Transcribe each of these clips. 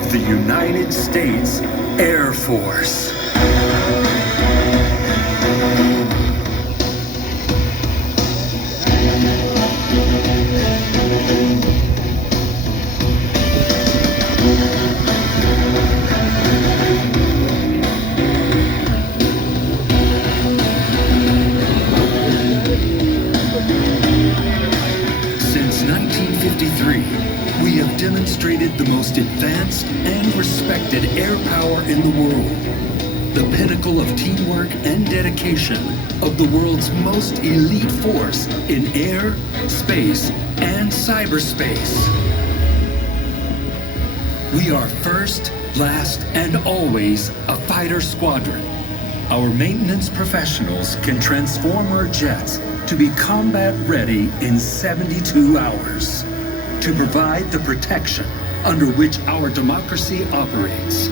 of the United States Air Force. Since 1953, we have demonstrated the most advanced and respected air power in the world, the pinnacle of teamwork and dedication of the world's most elite force in air, space, and cyberspace. We are first, last, and always a fighter squadron. Our maintenance professionals can transform our jets to be combat ready in 72 hours, to provide the protection under which our democracy operates.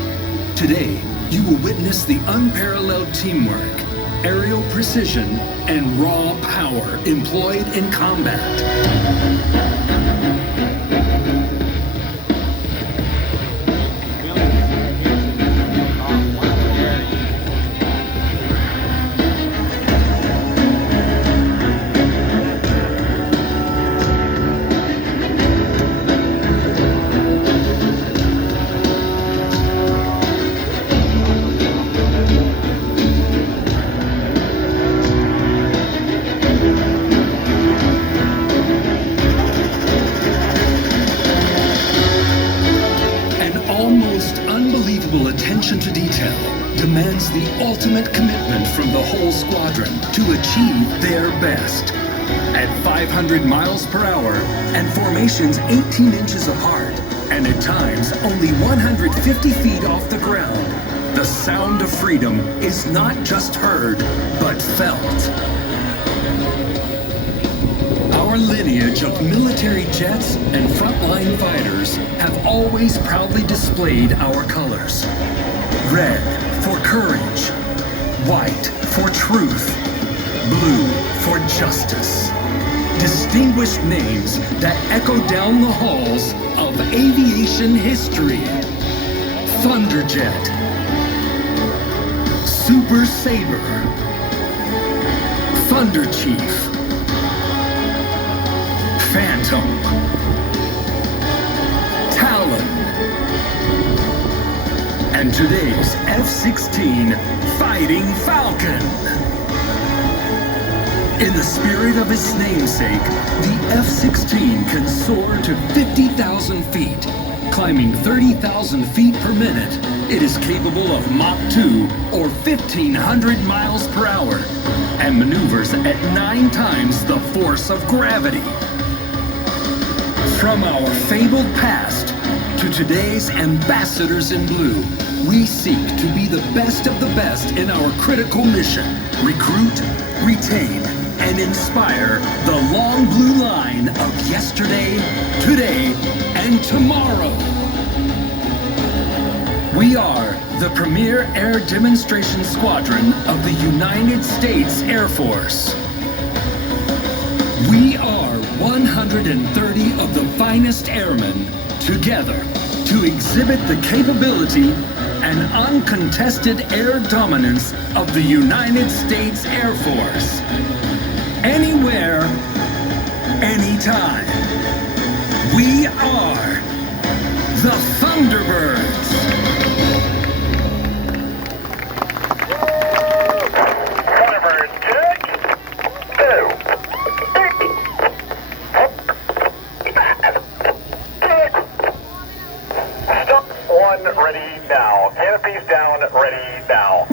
Today, you will witness the unparalleled teamwork, aerial precision, and raw power employed in combat. Attention to detail demands the ultimate commitment from the whole squadron to achieve their best. At 500 miles per hour and formations 18 inches apart, and at times only 150 feet off the ground, the sound of freedom is not just heard, but felt. Our lineage of military jets and frontline fighters have always proudly displayed our colors. Red for courage, white for truth, blue for justice. Distinguished names that echo down the halls of aviation history. Thunderjet, Super Sabre, Thunder Chief, Phantom, Talon, and today's F-16 Fighting Falcon. In the spirit of its namesake, the F-16 can soar to 50,000 feet. Climbing 30,000 feet per minute, it is capable of Mach 2 or 1,500 miles per hour and maneuvers at 9 times the force of gravity. From our fabled past to today's ambassadors in blue, we seek to be the best of the best in our critical mission. Recruit, retain, and inspire the long blue line of yesterday, today, and tomorrow. We are the premier air demonstration squadron of the United States Air Force. We are 130 of the finest airmen together to exhibit the capability and uncontested air dominance of the United States Air Force. Anywhere, anytime. We are the Thunderbirds. Thunderbirds, good. 2. Stop 1, ready now. Canopies down, ready now.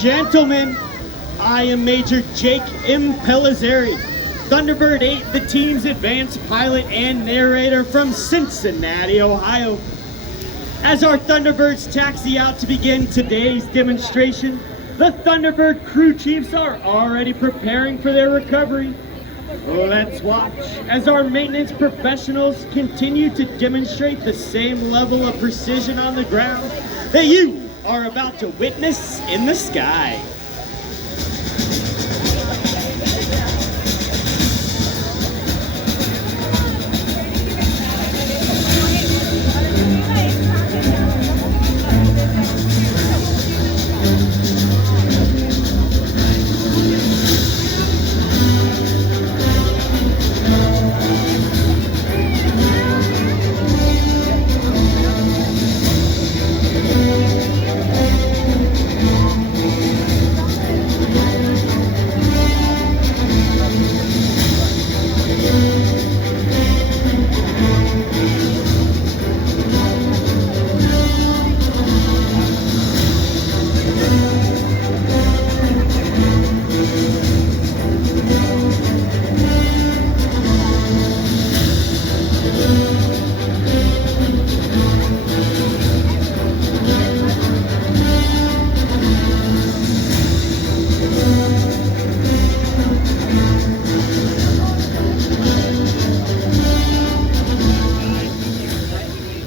gentlemen, I am Major Jake M. Pellizzeri, Thunderbird 8, the team's advanced pilot and narrator from Cincinnati, Ohio. As our Thunderbirds taxi out to begin today's demonstration, the Thunderbird crew chiefs are already preparing for their recovery. Let's watch as our maintenance professionals continue to demonstrate the same level of precision on the ground that you are about to witness in the sky.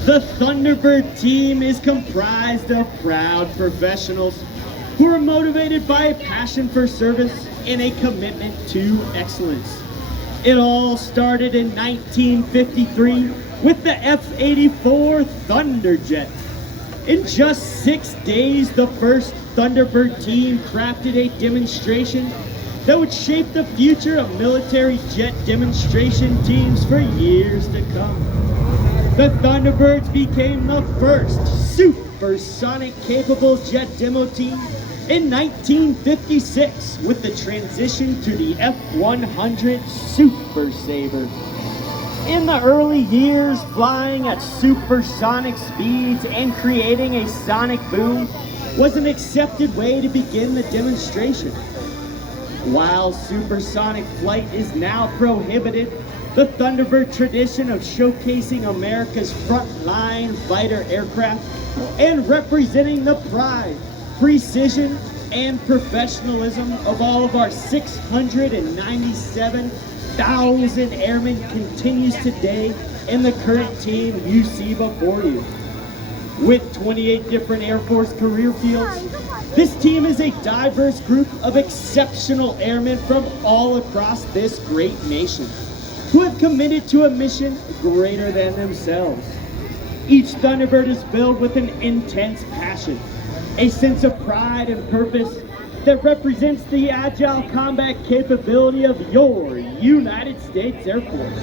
The Thunderbird team is comprised of proud professionals who are motivated by a passion for service and a commitment to excellence. It all started in 1953 with the F-84 Thunderjet. In just 6 days, the first Thunderbird team crafted a demonstration that would shape the future of military jet demonstration teams for years to come. The Thunderbirds became the first supersonic capable jet demo team in 1956 with the transition to the F-100 Super Sabre. In the early years, flying at supersonic speeds and creating a sonic boom was an accepted way to begin the demonstration. While supersonic flight is now prohibited, the Thunderbird tradition of showcasing America's frontline fighter aircraft and representing the pride, precision, and professionalism of all of our 697,000 airmen continues today in the current team you see before you. With 28 different Air Force career fields, this team is a diverse group of exceptional airmen from all across this great nation, who have committed to a mission greater than themselves. Each Thunderbird is filled with an intense passion, a sense of pride and purpose that represents the agile combat capability of your United States Air Force.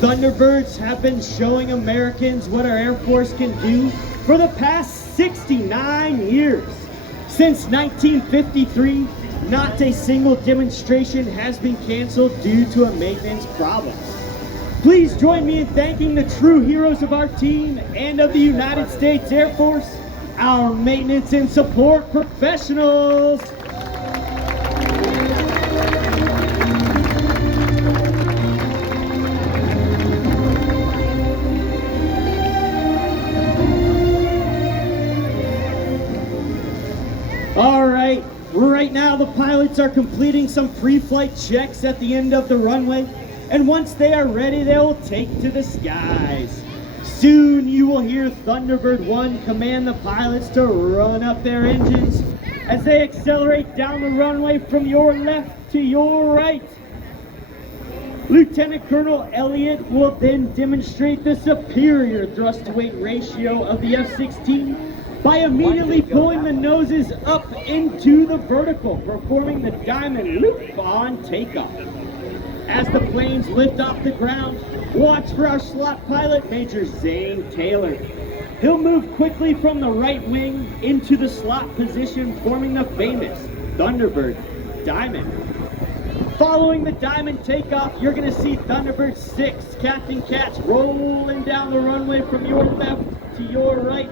Thunderbirds have been showing Americans what our Air Force can do for the past 69 years. Since 1953, not a single demonstration has been canceled due to a maintenance problem. Please join me in thanking the true heroes of our team and of the United States Air Force, our maintenance and support professionals. Right now, the pilots are completing some pre-flight checks at the end of the runway, and once they are ready, they will take to the skies. Soon, you will hear Thunderbird 1 command the pilots to run up their engines as they accelerate down the runway from your left to your right. Lieutenant Colonel Elliott will then demonstrate the superior thrust-to-weight ratio of the F-16 by immediately pulling the noses up into the vertical, performing the diamond loop on takeoff. As the planes lift off the ground, watch for our slot pilot, Major Zane Taylor. He'll move quickly from the right wing into the slot position, forming the famous Thunderbird Diamond. Following the diamond takeoff, you're going to see Thunderbird 6, Captain Katz, rolling down the runway from your left to your right.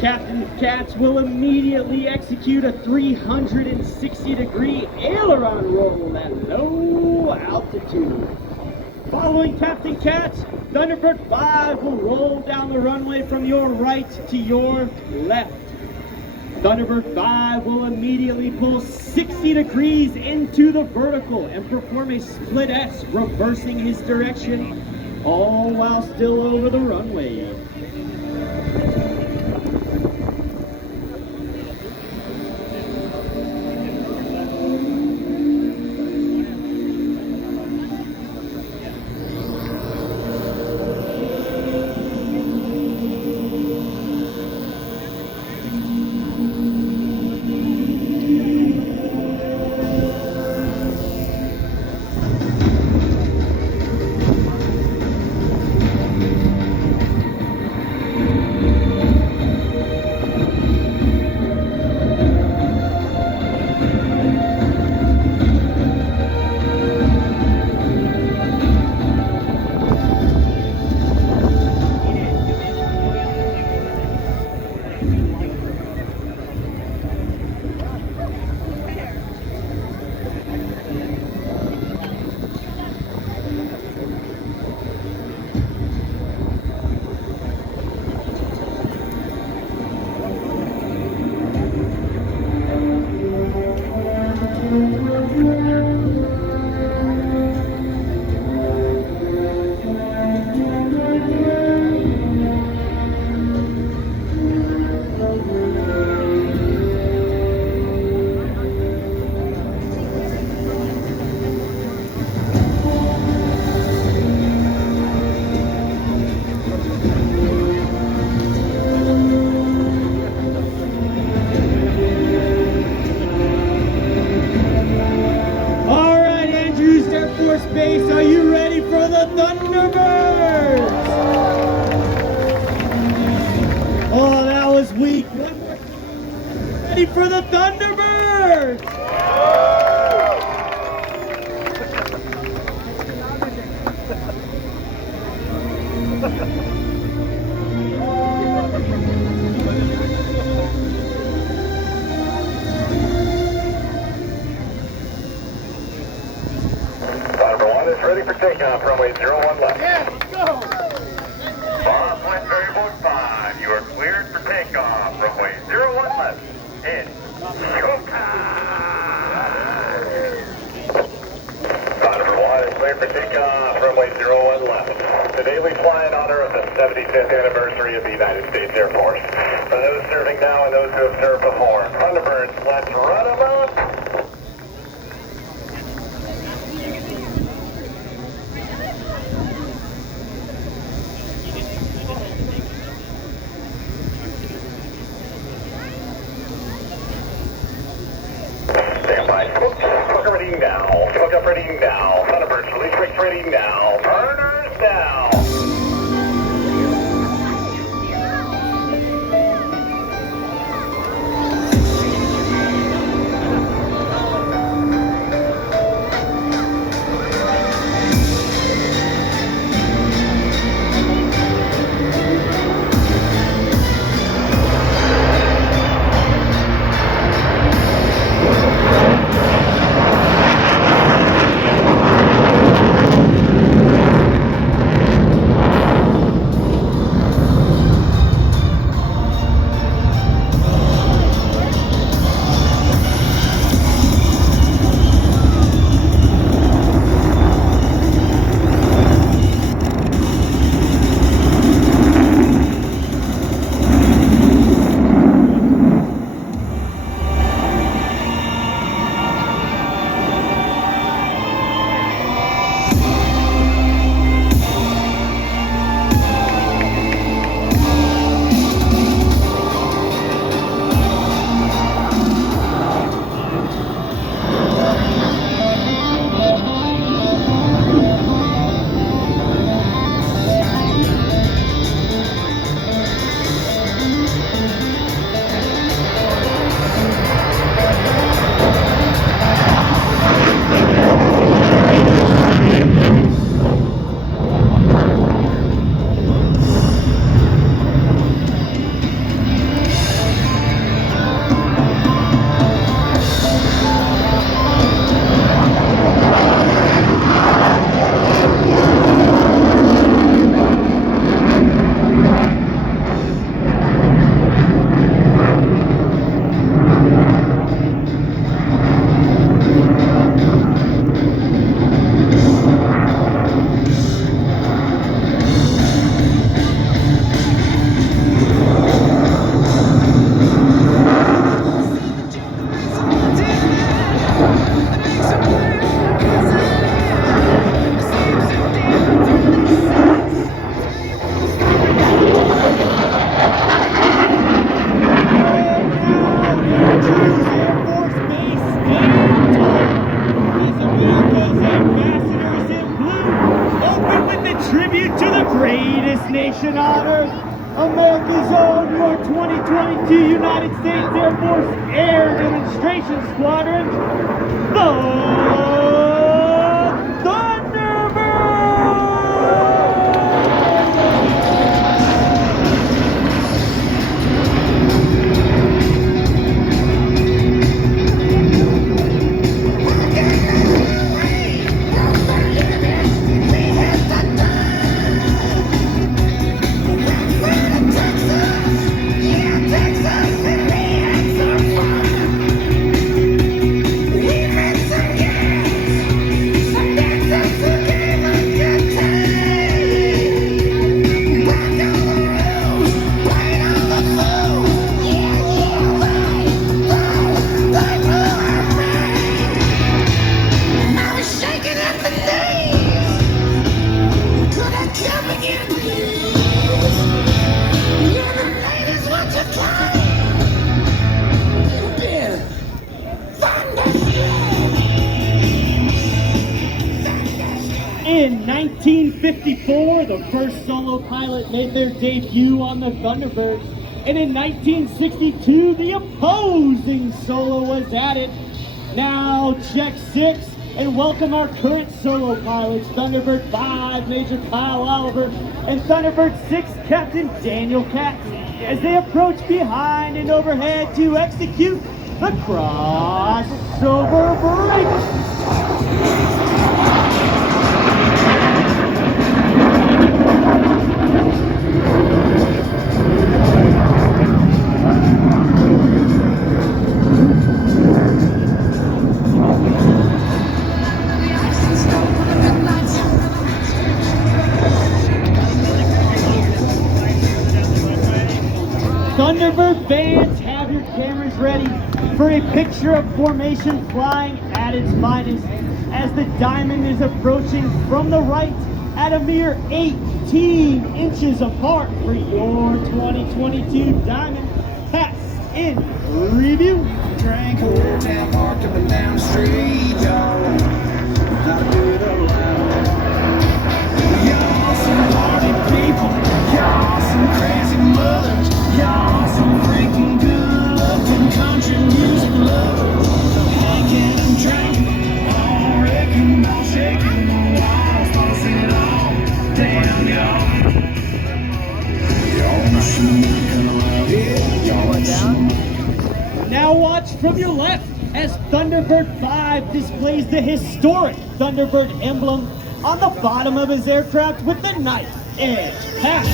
Captain Katz will immediately execute a 360-degree aileron roll at low altitude. Following Captain Katz, Thunderbird 5 will roll down the runway from your right to your left. Thunderbird 5 will immediately pull 60 degrees into the vertical and perform a split S, reversing his direction, all while still over the runway. Base, are you ready for the Thunderbirds? Oh, that was weak. Ready for the Thunderbirds? Ready for takeoff, runway 01 left. Yeah, let's go. Bob, West Variable 5, you are cleared for takeoff, runway 01 left. In. Thunderbird 1 is cleared for takeoff, runway 01 left. Today we fly in honor of the 75th anniversary of the United States Air Force. For those serving now and those who have served before, Thunderbirds, let's run them up. Hook ready now. Hook up ready now. Thunderbirds, release brakes ready now. Burners down. to United States Air Force Air Demonstration Squadron, the Thunderbirds! In 1954, the first solo pilot made their debut on the Thunderbirds, and in 1962, the opposing solo was added. Now check 6 and welcome our current solo pilots, Thunderbird 5 Major Kyle Oliver and Thunderbird 6 Captain Daniel Katz, as they approach behind and overhead to execute the crossover break. Thunderbird fans, have your cameras ready for a picture of formation flying at its finest as the diamond is approaching from the right at a mere 18 inches apart for your 2022 diamond. Pass in review. Drank a little down, parked up and down the street, y'all. Gotta do it aloud. Y'all some party people, y'all some crazy mothers, y'all some freaking good-looking country music lovers. Hankin' and drinking, all wrecking, all shaking the walls, tossing it all down, y'all. Y'all some kind of loud, yeah, y'all some. Now watch from your left as Thunderbird 5 displays the historic Thunderbird emblem on the bottom of his aircraft with the knife edge pack.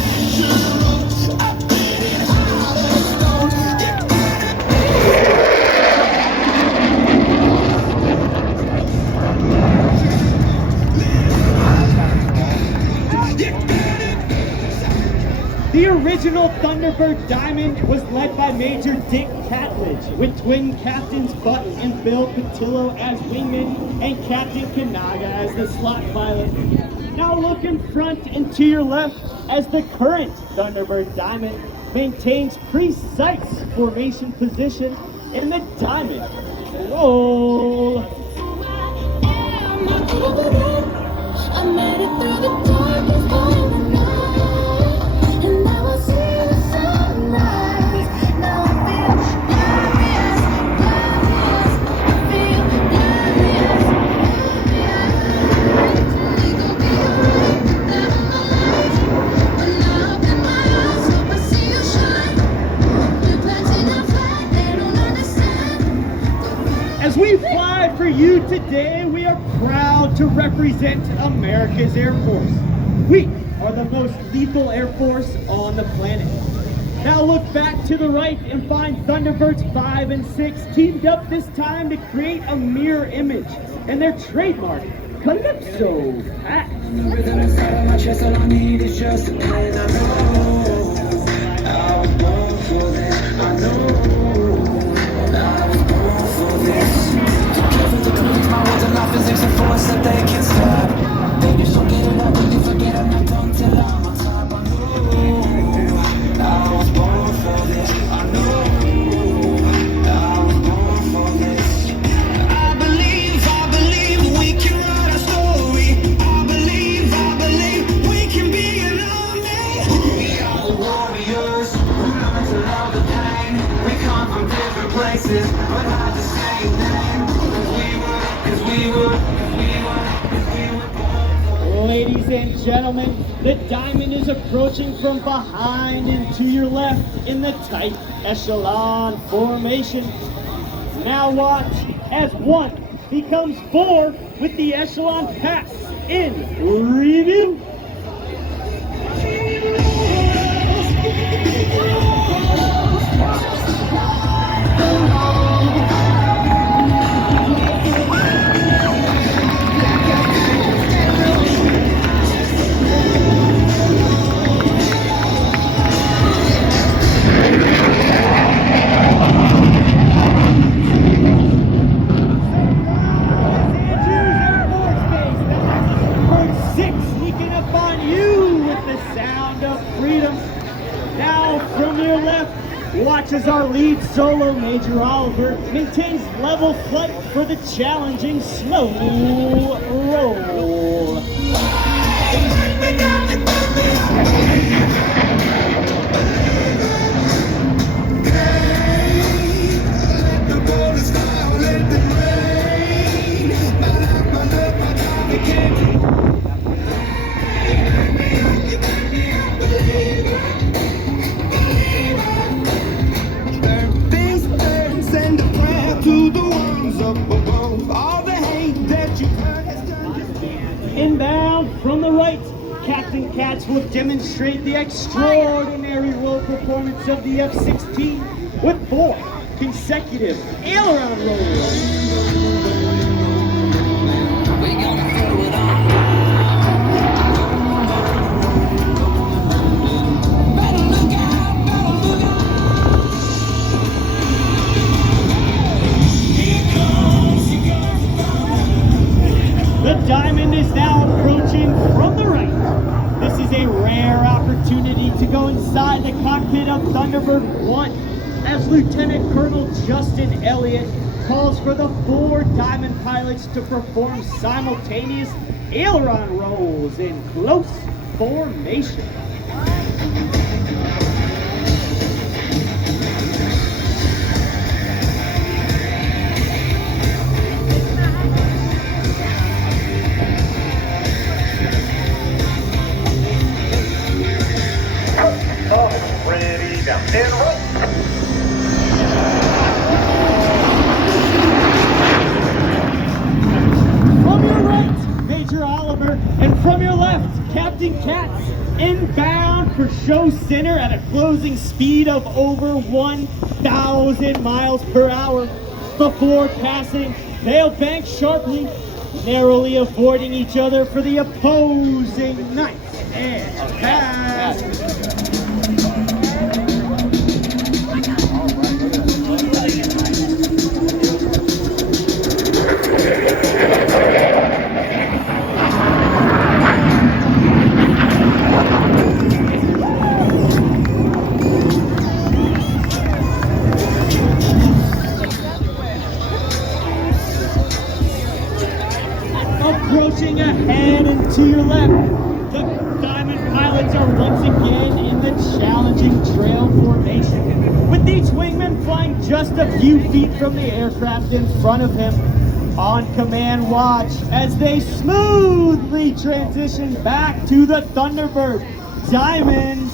The original Thunderbird Diamond was led by Major Dick Catledge, with twin captains Buck and Bill Patillo as wingmen and Captain Kanaga as the slot pilot. Now look in front and to your left as the current Thunderbird Diamond maintains precise formation position in the diamond roll. I made it through the darkest part of the night, and now I see the sunrise. Now I feel glorious, glorious. I feel glorious, glorious. We gon' be alright, that I'm alive. When I open my eyes, hope I see you shine. You're planting a flag, they don't understand. As we fly for you today, we are proud to represent America's Air Force. We are the most lethal Air Force on the planet. Now look back to the right and find Thunderbirds 5 and 6 teamed up this time to create a mirror image and their trademark, Calypso Pack. Rhythm inside of my chest, all I need is just a plan. I know I was born for this. I know I was born for this. Too careful to cleanse my words and my physics and force that they can stop. Baby, so get it up, really forget I'm not done till I'm on top. I know I was born for this. I know I was born for this. I believe we can write a story. I believe we can be an army. We are places, but not the same name. 'Cause we were. Ladies and gentlemen, the diamond is approaching from behind and to your left in the tight echelon formation. Now watch as 1 becomes 4 with the echelon pass in review. Watch as our lead solo, Major Oliver, maintains level flight for the challenging slow roll. Inbound from the right, Captain Katz will demonstrate the extraordinary roll performance of the F-16 with 4 consecutive aileron rolls. The diamond is now approaching from the right. This is a rare opportunity to go inside the cockpit of Thunderbird 1 as Lieutenant Colonel Justin Elliott calls for the 4 diamond pilots to perform simultaneous aileron rolls in close formation. Ready, down, and roll. From your right, Major Oliver, and from your left, Captain Katz, inbound for show center at a closing speed of over 1,000 miles per hour. Before passing, they'll bank sharply, narrowly avoiding each other for the opposing nice edge pass. Approaching ahead and to your left, the Diamond Pilots are once again in the challenging trail formation, with each wingman flying just a few feet from the aircraft in front of him. On command watch as they smoothly transition back to the Thunderbird Diamond.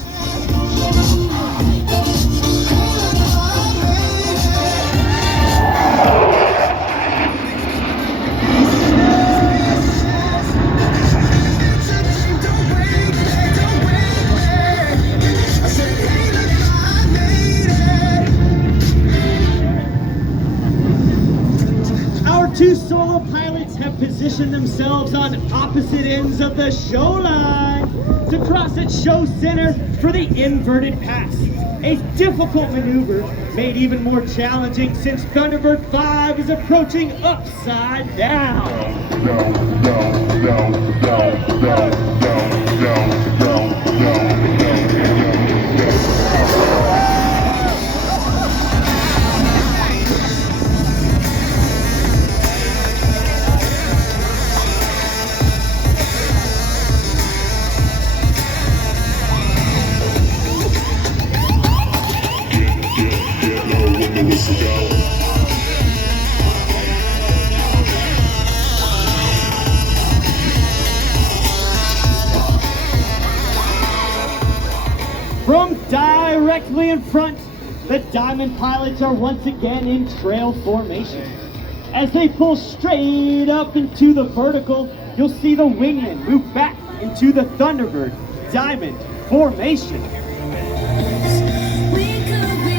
Two solo pilots have positioned themselves on opposite ends of the show line to cross at show center for the inverted pass. A difficult maneuver made even more challenging since Thunderbird 5 is approaching upside down. Go. front, the Diamond pilots are once again in trail formation. As they pull straight up into the vertical, you'll see the wingmen move back into the Thunderbird Diamond formation. We could be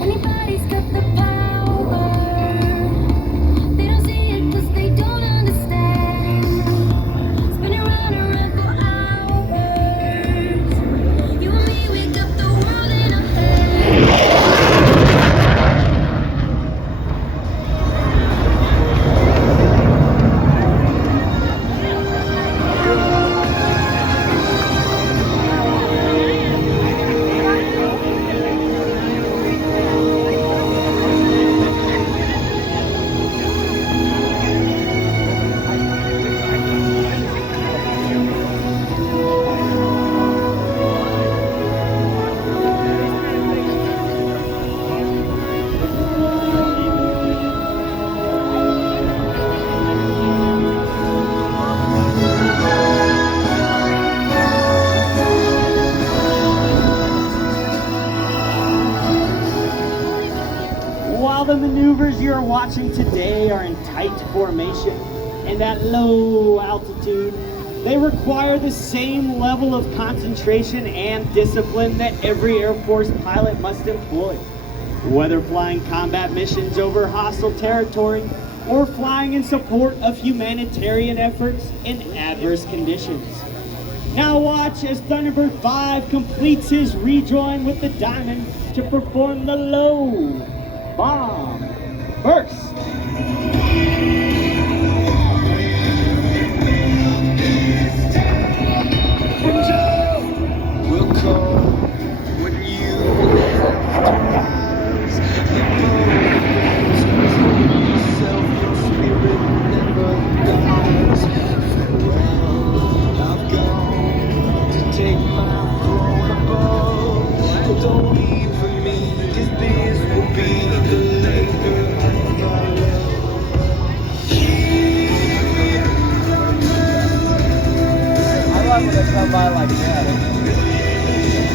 anybody's got the power. They don't see it 'cause they don't understand. Spinning round and round for hours. You and me, we got the world in our hands. While the maneuvers you're watching today are in tight formation and at low altitude, they require the same level of concentration and discipline that every Air Force pilot must employ. Whether flying combat missions over hostile territory or flying in support of humanitarian efforts in adverse conditions. Now watch as Thunderbird 5 completes his rejoin with the Diamond to perform the low bomb burst. will come when you have to rise. The moment yourself, your spirit never dies. Farewell, I've gone to take my throne above. Don't leave for me, 'cause this will be the labor of my love. I love when they come by like that.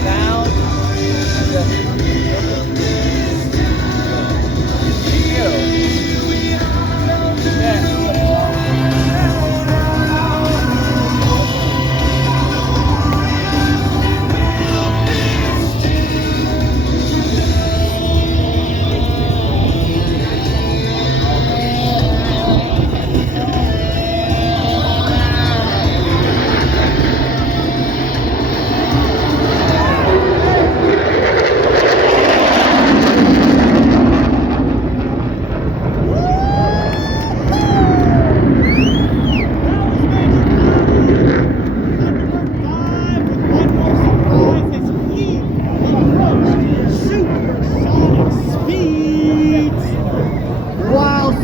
Sound.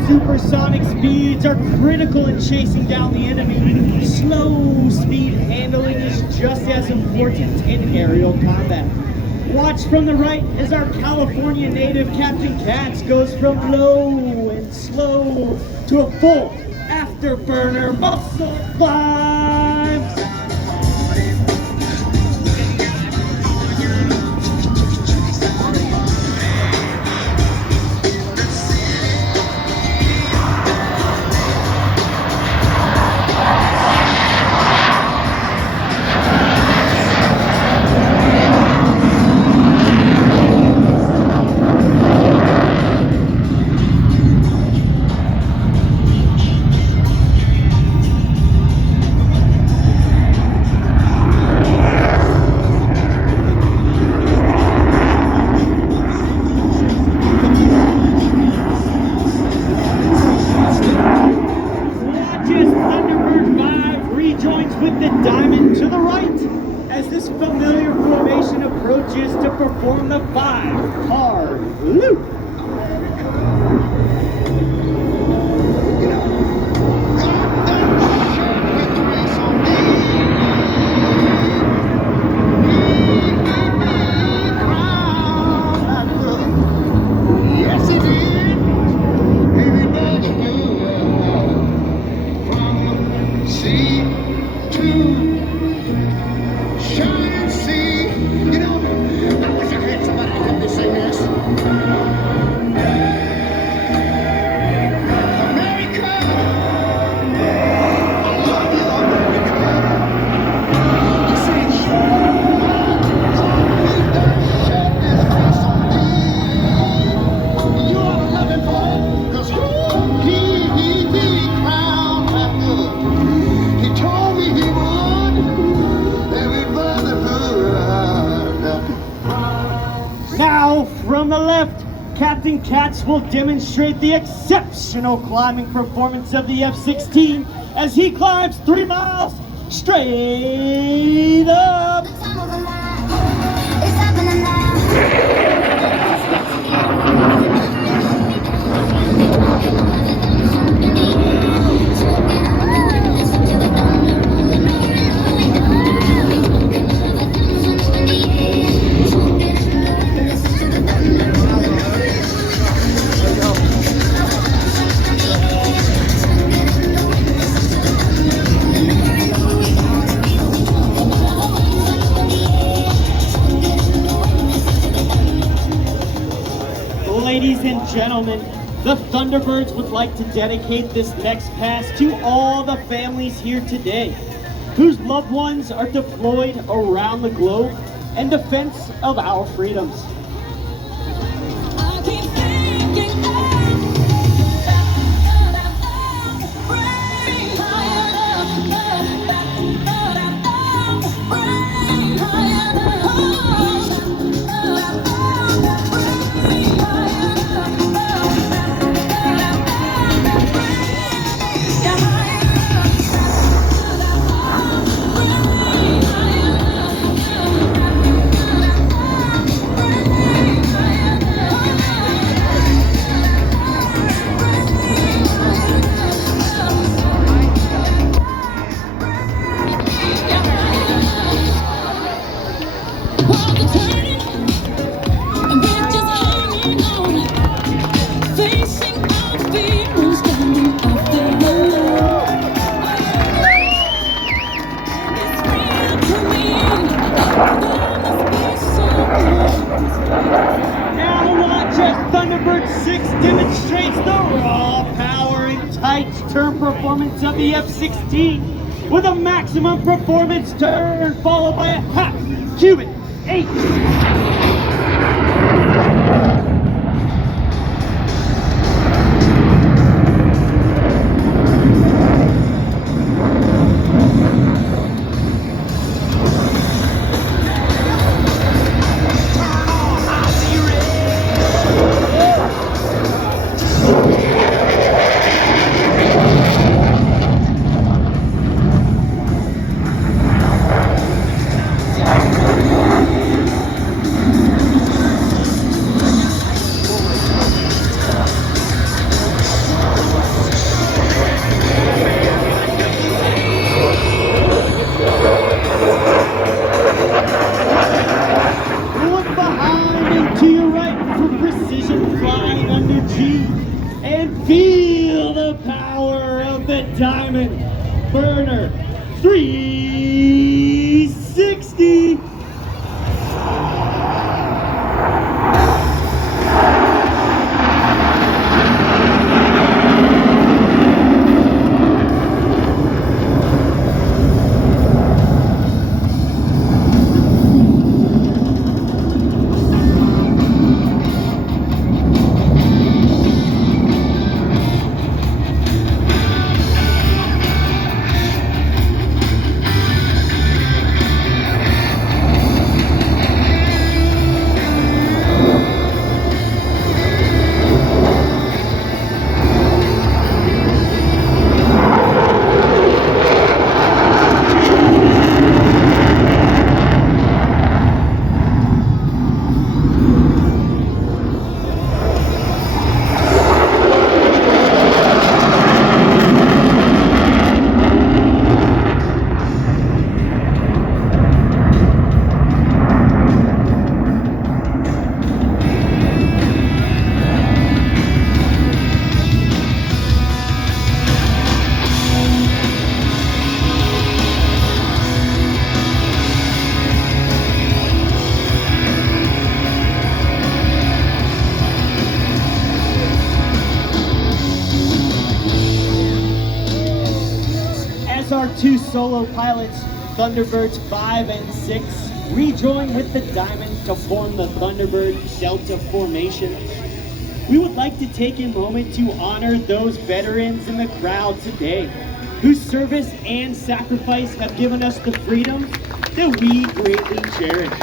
Supersonic speeds are critical in chasing down the enemy. Slow speed handling is just as important in aerial combat. Watch from the right as our California native Captain Katz goes from low and slow to a full afterburner muscle climb. With the Diamond to the right as this familiar formation approaches to perform the 5-card loop. to shine and see. You know, I wish I had somebody to help me sing this. America, I love you, America. You see, shed this grace on me. You ought to love him for it, 'cause he crowned my good. He told me he would, every brotherhood. Now, from the left, Captain Katz will demonstrate the exceptional climbing performance of the F-16 as he climbs 3 miles straight up. It's happening now. Ladies and gentlemen, the Thunderbirds would like to dedicate this next pass to all the families here today whose loved ones are deployed around the globe in defense of our freedoms. I keep thinking Now watch as Thunderbird 6 demonstrates the raw power and tight turn performance of the F-16 with a maximum performance turn followed by a half cubic 8. Look behind and to your right for precision flying under G. And feel the power of the Diamond Burner 360. solo pilots, Thunderbirds 5 and 6, rejoin with the Diamond to form the Thunderbird Delta formation. We would like to take a moment to honor those veterans in the crowd today, whose service and sacrifice have given us the freedoms that we greatly cherish.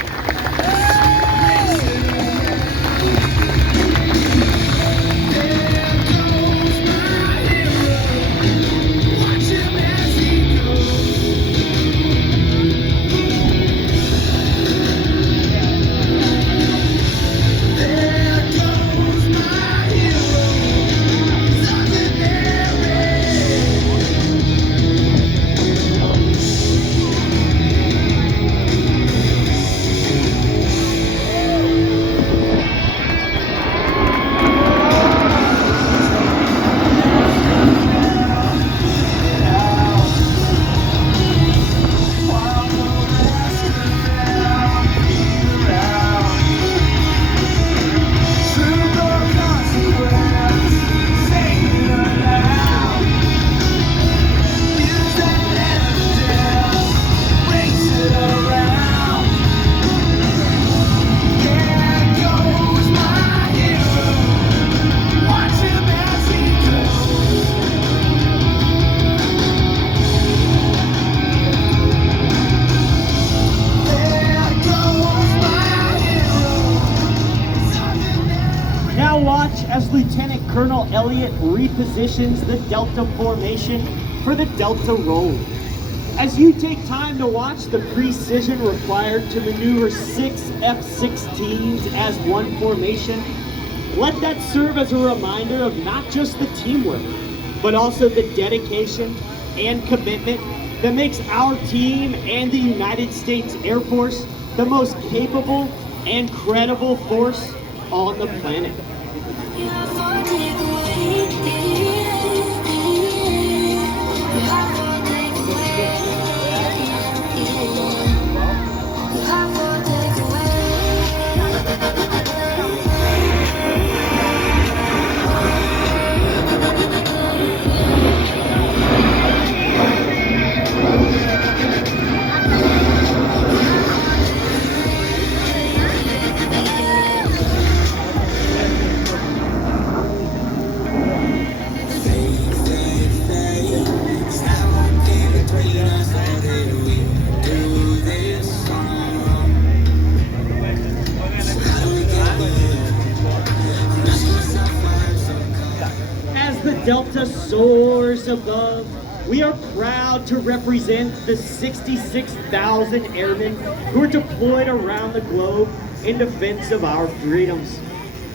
Now watch as Lieutenant Colonel Elliott repositions the Delta formation for the Delta roll. As you take time to watch the precision required to maneuver 6 F-16s as one formation, let that serve as a reminder of not just the teamwork, but also the dedication and commitment that makes our team and the United States Air Force the most capable and credible force on the planet. Delta soars above, we are proud to represent the 66,000 airmen who are deployed around the globe in defense of our freedoms.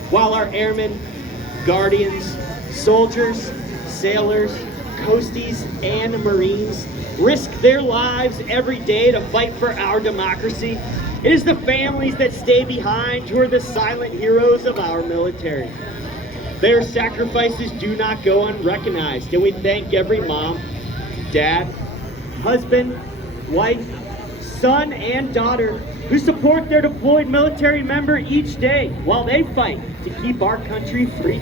While our airmen, guardians, soldiers, sailors, coasties, and Marines risk their lives every day to fight for our democracy, it is the families that stay behind who are the silent heroes of our military. Their sacrifices do not go unrecognized, and we thank every mom, dad, husband, wife, son, and daughter who support their deployed military member each day while they fight to keep our country free.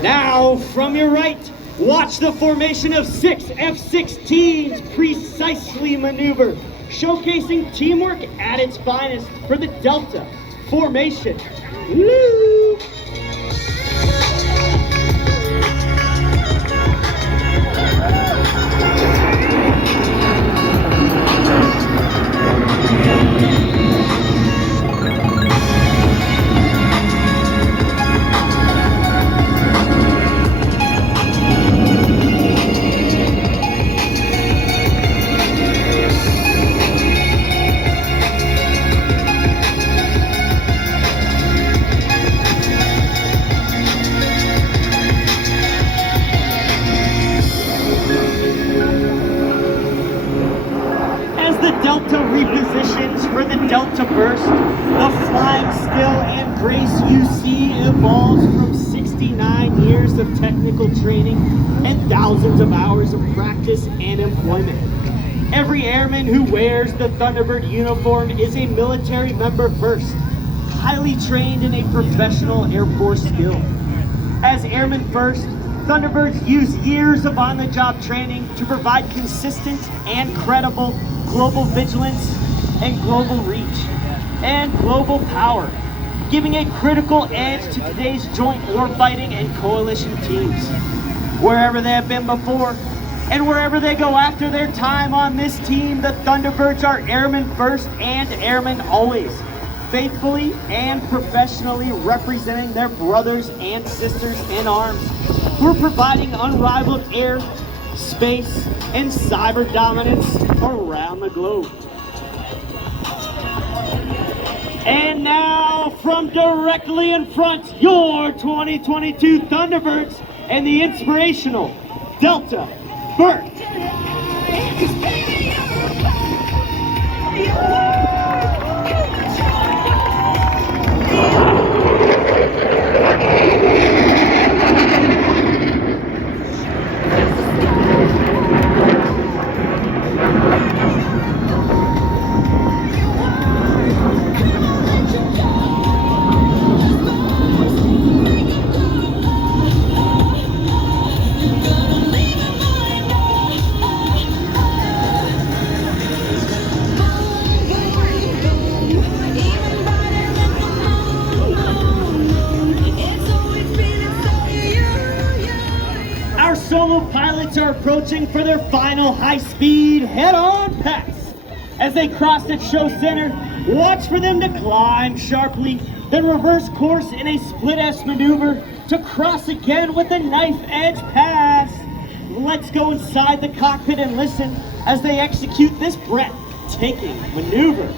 Now, from your right, watch the formation of 6 F-16s precisely maneuver, showcasing teamwork at its finest for the Delta formation. Woo! USC evolves from 69 years of technical training and thousands of hours of practice and employment. Every airman who wears the Thunderbird uniform is a military member first, highly trained in a professional Air Force skill. As airmen first, Thunderbirds use years of on-the-job training to provide consistent and credible global vigilance and global reach and global power, giving a critical edge to today's joint warfighting and coalition teams. Wherever they have been before, and wherever they go after their time on this team, the Thunderbirds are airmen first and airmen always, faithfully and professionally representing their brothers and sisters in arms, who are providing unrivaled air, space, and cyber dominance around the globe. And now, from directly in front, your 2022 Thunderbirds and the inspirational Delta Bird. Our solo pilots are approaching for their final high-speed head-on pass. As they cross at show center, watch for them to climb sharply, then reverse course in a split S maneuver to cross again with a knife-edge pass. Let's go inside the cockpit and listen as they execute this breathtaking maneuver.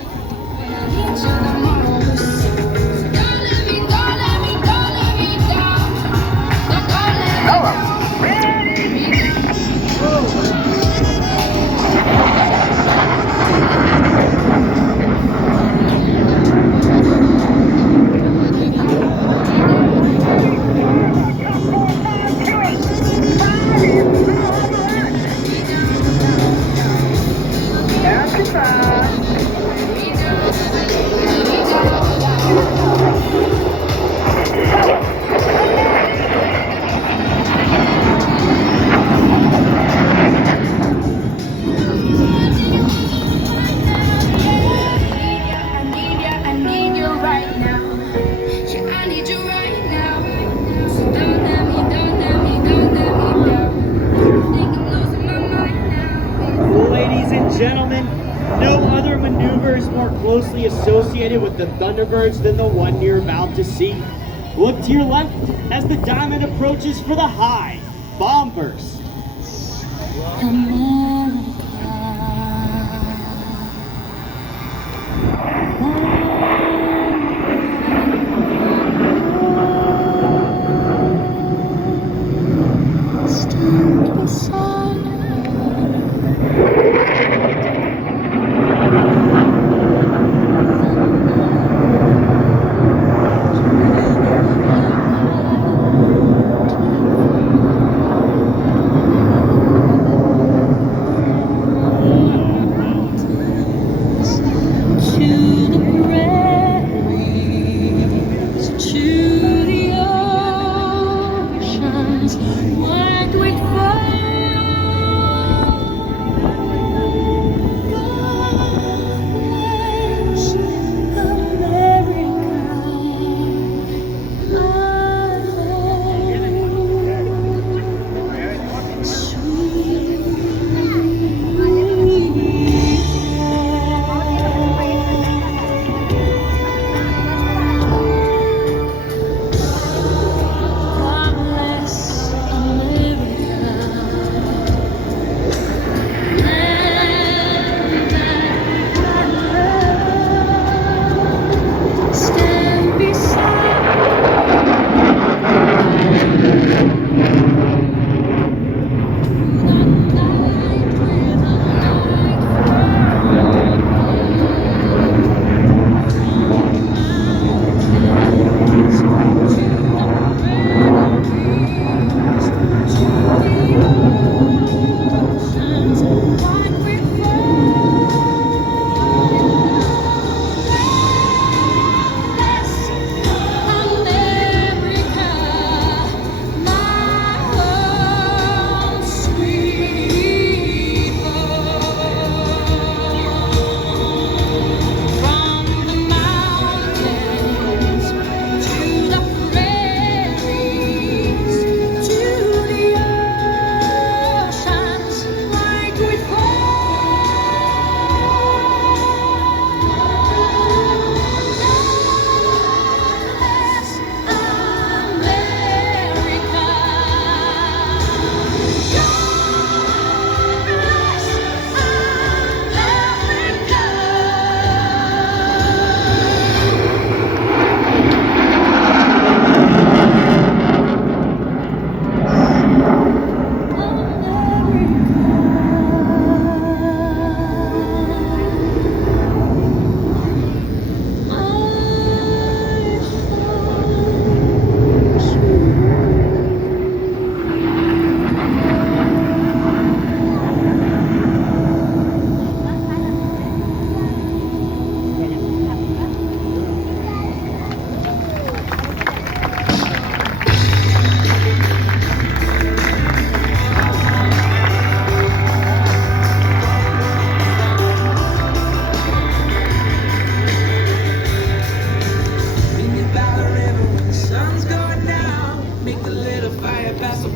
Gentlemen, no other maneuver is more closely associated with the Thunderbirds than the one you're about to see. Look to your left as the diamond approaches for the high bomb burst.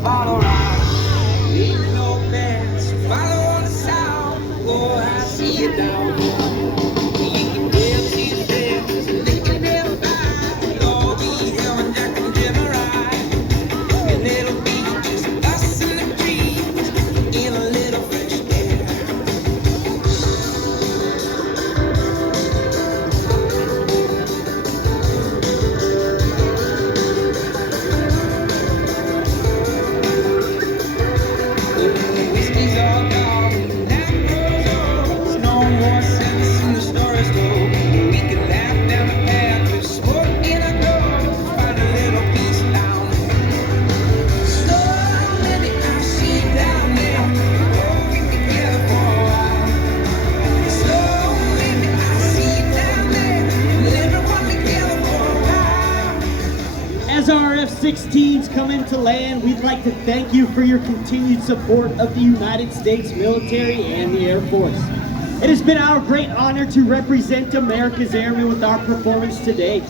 bottle rock. Ain't no bands, follow on the sound. Oh, I see you down there. You can dance, see the dance, and they can never buy. Lord, be Helen, Jack, and Jimmy Ride. And it'll be just us and the trees in a little fresh air. Whiskey's all gone, and that grows old. There's no more sense in the stories told. We can laugh down the path with smoke in our doors, find a little peace down there. Slow, maybe I see you down there. Oh, we can together for a while. Slow, maybe I see you down there. And everyone together for a while. As our F-16s come into land, we'd like to thank you for your continued support of the United States military and the Air Force. It has been our great honor to represent America's Airmen with our performance today.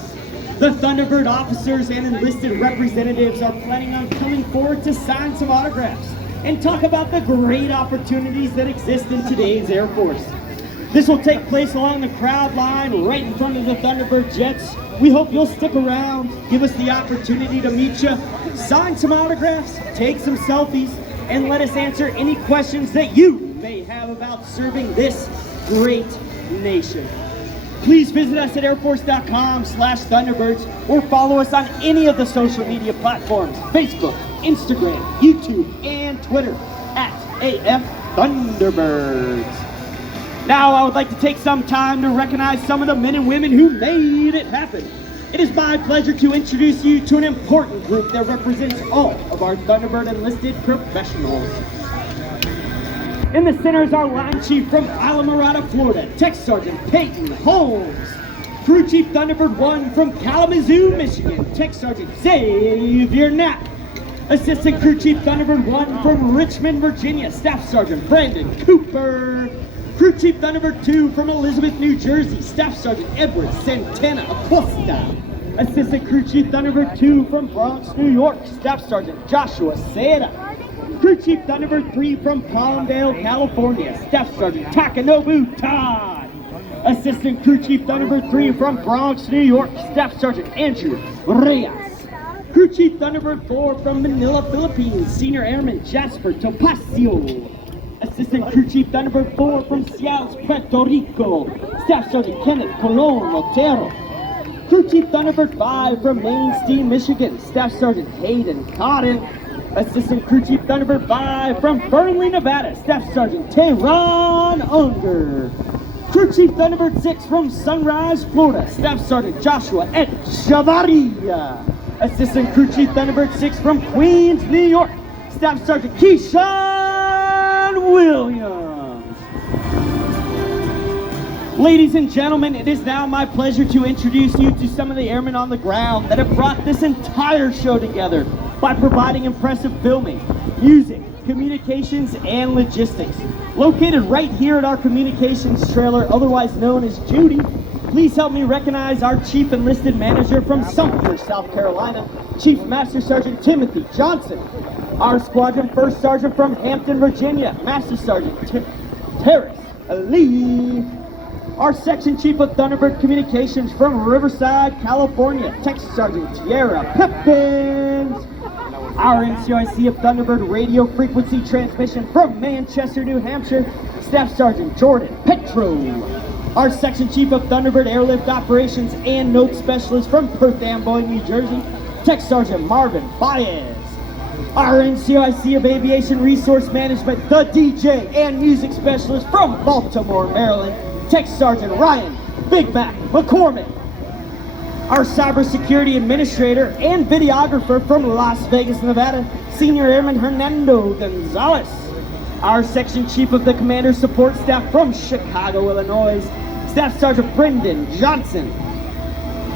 The Thunderbird officers and enlisted representatives are planning on coming forward to sign some autographs and talk about the great opportunities that exist in today's Air Force. This will take place along the crowd line right in front of the Thunderbird jets. We hope you'll stick around, give us the opportunity to meet you, sign some autographs, take some selfies, and let us answer any questions that you may have about serving this great nation. Please visit us at airforce.com/Thunderbirds or follow us on any of the social media platforms, Facebook, Instagram, YouTube, and Twitter at AF Thunderbirds. Now I would like to take some time to recognize some of the men and women who made it happen. It is my pleasure to introduce you to an important group that represents all of our Thunderbird enlisted professionals. In the center is our line chief from Islamorada, Florida, Tech Sergeant Peyton Holmes. Crew Chief Thunderbird 1 from Kalamazoo, Michigan, Tech Sergeant Xavier Knapp. Assistant Crew Chief Thunderbird 1 from Richmond, Virginia, Staff Sergeant Brandon Cooper. Crew Chief Thunderbird 2 from Elizabeth, New Jersey, Staff Sergeant Edward Santana Acosta. Assistant Crew Chief Thunderbird 2 from Bronx, New York, Staff Sergeant Joshua Seda. Crew Chief Thunderbird 3 from Palmdale, California, Staff Sergeant Takanobu Todd. Assistant Crew Chief Thunderbird 3 from Bronx, New York, Staff Sergeant Andrew Reyes. Crew Chief Thunderbird 4 from Manila, Philippines, Senior Airman Jasper Topacio. Assistant Crew Chief Thunderbird 4 from Ciales, Puerto Rico, Staff Sergeant Kenneth Colon Otero. Crew Chief Thunderbird 5 from Mainstein, Michigan, Staff Sergeant Hayden Cotton. Assistant Crew Chief Thunderbird 5 from Fernley, Nevada, Staff Sergeant Tehran Unger. Crew Chief Thunderbird 6 from Sunrise, Florida, Staff Sergeant Joshua Echevarria. Assistant Crew Chief Thunderbird 6 from Queens, New York, Staff Sergeant Keyshawn Williams. Ladies and gentlemen, it is now my pleasure to introduce you to some of the airmen on the ground that have brought this entire show together by providing impressive filming, music, communications, and logistics. Located right here at our communications trailer, otherwise known as Judy, please help me recognize our Chief Enlisted Manager from Sumter, South Carolina, Chief Master Sergeant Timothy Johnson. Our Squadron First Sergeant from Hampton, Virginia, Master Sergeant Terrace Lee. Our Section Chief of Thunderbird Communications from Riverside, California, Tech Sergeant Tierra Pipkins. Our NCOIC of Thunderbird Radio Frequency Transmission from Manchester, New Hampshire, Staff Sergeant Jordan Petro. Our Section Chief of Thunderbird Airlift Operations and Note Specialist from Perth Amboy, New Jersey, Tech Sergeant Marvin Baez. Our NCOIC of Aviation Resource Management, the DJ and Music Specialist from Baltimore, Maryland, Tech Sergeant Ryan Big Mac McCormick. Our Cybersecurity Administrator and Videographer from Las Vegas, Nevada, Senior Airman Hernando Gonzalez. Our Section Chief of the Commander Support Staff from Chicago, Illinois, Staff Sergeant Brendan Johnson.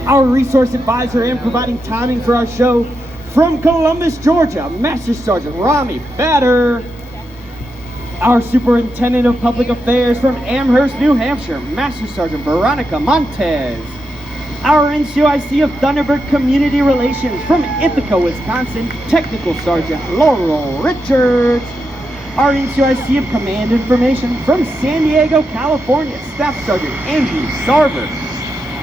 Our Resource Advisor and providing timing for our show from Columbus, Georgia, Master Sergeant Rami Batter. Our Superintendent of Public Affairs from Amherst, New Hampshire, Master Sergeant Veronica Montez. Our NCOIC of Thunderbird Community Relations from Ithaca, Wisconsin, Technical Sergeant Laurel Richards. Our NCOIC of Command Information from San Diego, California, Staff Sergeant Andrew Sarver.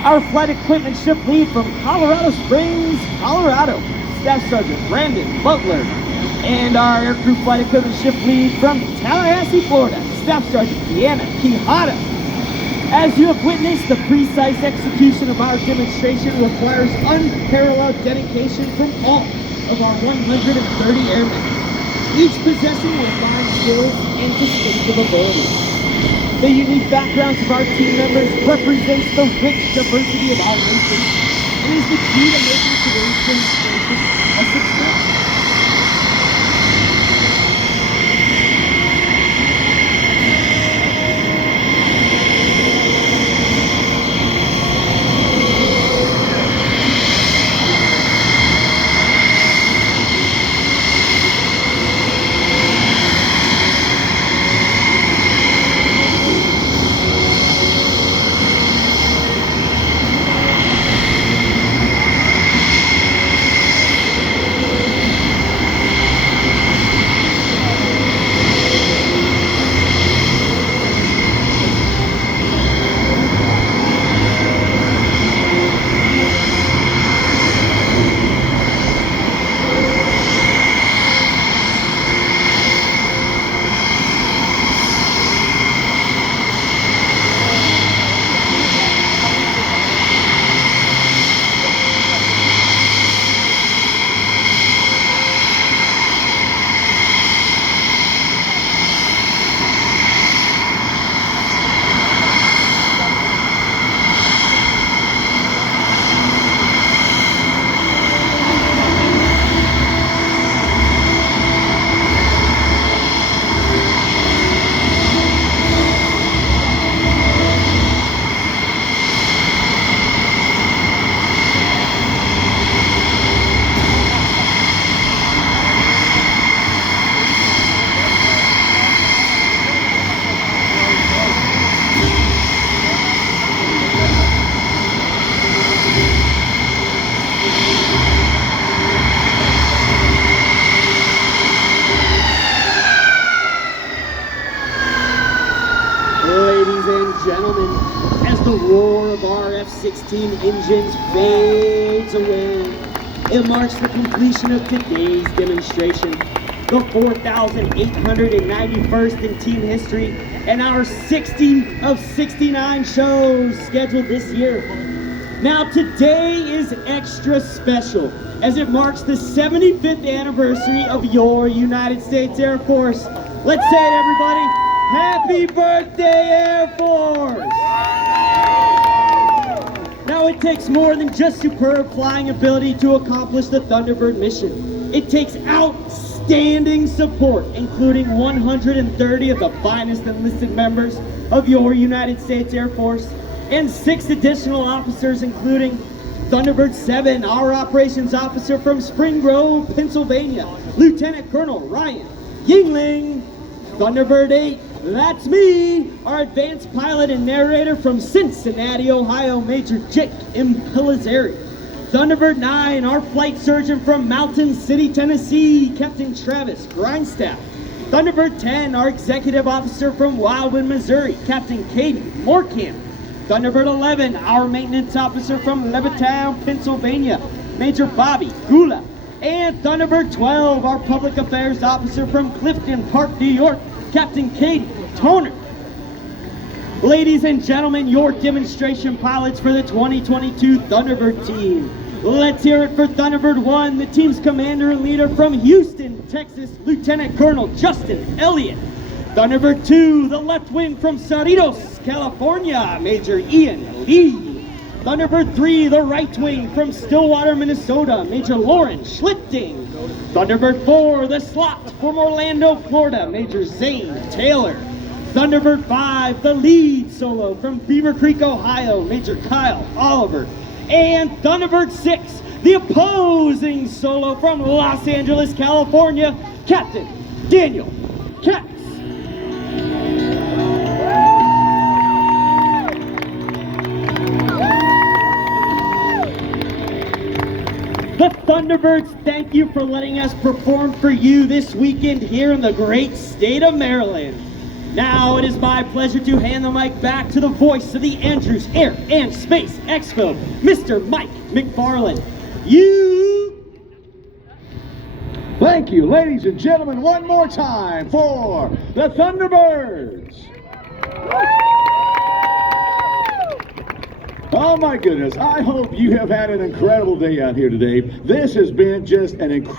Our Flight Equipment Ship Lead from Colorado Springs, Colorado, Staff Sergeant Brandon Butler. And our Aircrew Flight Equipment Ship Lead from Tallahassee, Florida, Staff Sergeant Deanna Quijada. As you have witnessed, the precise execution of our demonstration requires unparalleled dedication from all of our 130 airmen, each possessing refined skills and distinctive abilities. The unique backgrounds of our team members represents the rich diversity of our nation and is the key to making today's demonstration a success. Gentlemen, as the roar of our F-16 engines fades away, it marks the completion of today's demonstration, the 4,891st in team history, and our 60 of 69 shows scheduled this year. Now today is extra special, as it marks the 75th anniversary of your United States Air Force. Let's say it, everybody. Happy birthday, Air Force! Now it takes more than just superb flying ability to accomplish the Thunderbird mission. It takes outstanding support, including 130 of the finest enlisted members of your United States Air Force, and 6 additional officers, including Thunderbird 7, our operations officer from Spring Grove, Pennsylvania, Lieutenant Colonel Ryan Yingling. Thunderbird 8, that's me, our advanced pilot and narrator from Cincinnati, Ohio, Major Jake Impelizzeri. Thunderbird 9, our flight surgeon from Mountain City, Tennessee, Captain Travis Grindstaff. Thunderbird 10, our executive officer from Wildwood, Missouri, Captain Katie Morecamp. Thunderbird 11, our maintenance officer from Levittown, Pennsylvania, Major Bobby Gula. And Thunderbird 12, our public affairs officer from Clifton Park, New York, Captain Katie Toner. Ladies and gentlemen, your demonstration pilots for the 2022 Thunderbird team. Let's hear it for Thunderbird 1, the team's commander and leader from Houston, Texas, Lieutenant Colonel Justin Elliott. Thunderbird 2, the left wing from Cerritos, California, Major Ian Lee. Thunderbird 3, the right wing from Stillwater, Minnesota, Major Lauren Schlichting. Thunderbird 4, the slot from Orlando, Florida, Major Zane Taylor. Thunderbird 5, the lead solo from Beaver Creek, Ohio, Major Kyle Oliver. And Thunderbird 6, the opposing solo from Los Angeles, California, Captain Daniel Katz. The Thunderbirds, thank you for letting us perform for you this weekend here in the great state of Maryland. Now it is my pleasure to hand the mic back to the voice of the Andrews Air and Space Expo, Mr. Mike McFarland. Thank you, ladies and gentlemen, one more time for the Thunderbirds. Oh my goodness, I hope you have had an incredible day out here today. This has been just an incredible